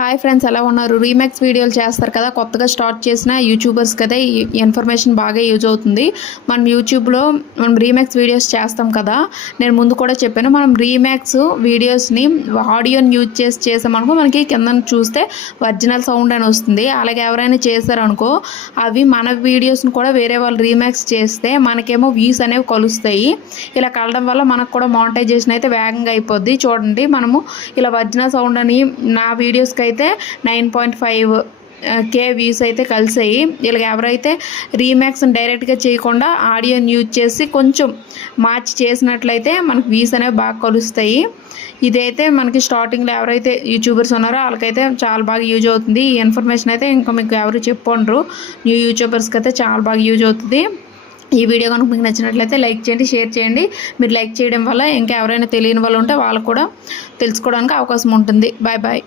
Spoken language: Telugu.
హాయ్ ఫ్రెండ్స్, ఎలా ఉన్నారు? రీమేక్స్ వీడియోలు చేస్తారు కదా, కొత్తగా స్టార్ట్ చేసిన యూట్యూబర్స్ కదా ఈ ఇన్ఫర్మేషన్ బాగా యూజ్ అవుతుంది. మనం యూట్యూబ్లో రీమేక్స్ వీడియోస్ చేస్తాం కదా, నేను ముందు కూడా చెప్పాను. మనం రీమేక్స్ వీడియోస్ని ఆడియోని యూజ్ చేసామనుకో మనకి కింద చూస్తే ఒరిజినల్ సౌండ్ అని వస్తుంది. అలాగే ఎవరైనా చేశారనుకో అవి మన వీడియోస్ని కూడా వేరే వాళ్ళు రీమేక్స్ చేస్తే మనకేమో వ్యూస్ అనేవి కలుస్తాయి. ఇలా కలడం వల్ల మనకు కూడా మానిటైజేషన్ అయితే వేగంగా అయిపోద్ది. చూడండి, మనము ఇలా ఒరిజినల్ సౌండ్ అని నా వీడియోస్కి అయితే 9.5K వ్యూస్ అయితే కలిసాయి. ఇలాగ ఎవరైతే రీమేక్స్ డైరెక్ట్గా చేయకుండా ఆడియోని యూజ్ చేసి కొంచెం మార్చి చేసినట్లయితే మనకు వ్యూస్ అనేవి బాగా కలుస్తాయి. ఇదైతే మనకి స్టార్టింగ్లో ఎవరైతే యూట్యూబర్స్ ఉన్నారో వాళ్ళకైతే చాలా బాగా యూజ్ అవుతుంది. ఈ ఇన్ఫర్మేషన్ అయితే ఇంకా మీకు ఎవరు చెప్పుండ్రు, న్యూ యూట్యూబర్స్కి అయితే చాలా బాగా యూజ్ అవుతుంది. ఈ వీడియో కనుక మీకు నచ్చినట్లయితే లైక్ చేయండి, షేర్ చేయండి. మీరు లైక్ చేయడం వల్ల ఇంకా ఎవరైనా తెలియని వాళ్ళు ఉంటే వాళ్ళకు కూడా తెలుసుకోవడానికి అవకాశం ఉంటుంది. Bye bye.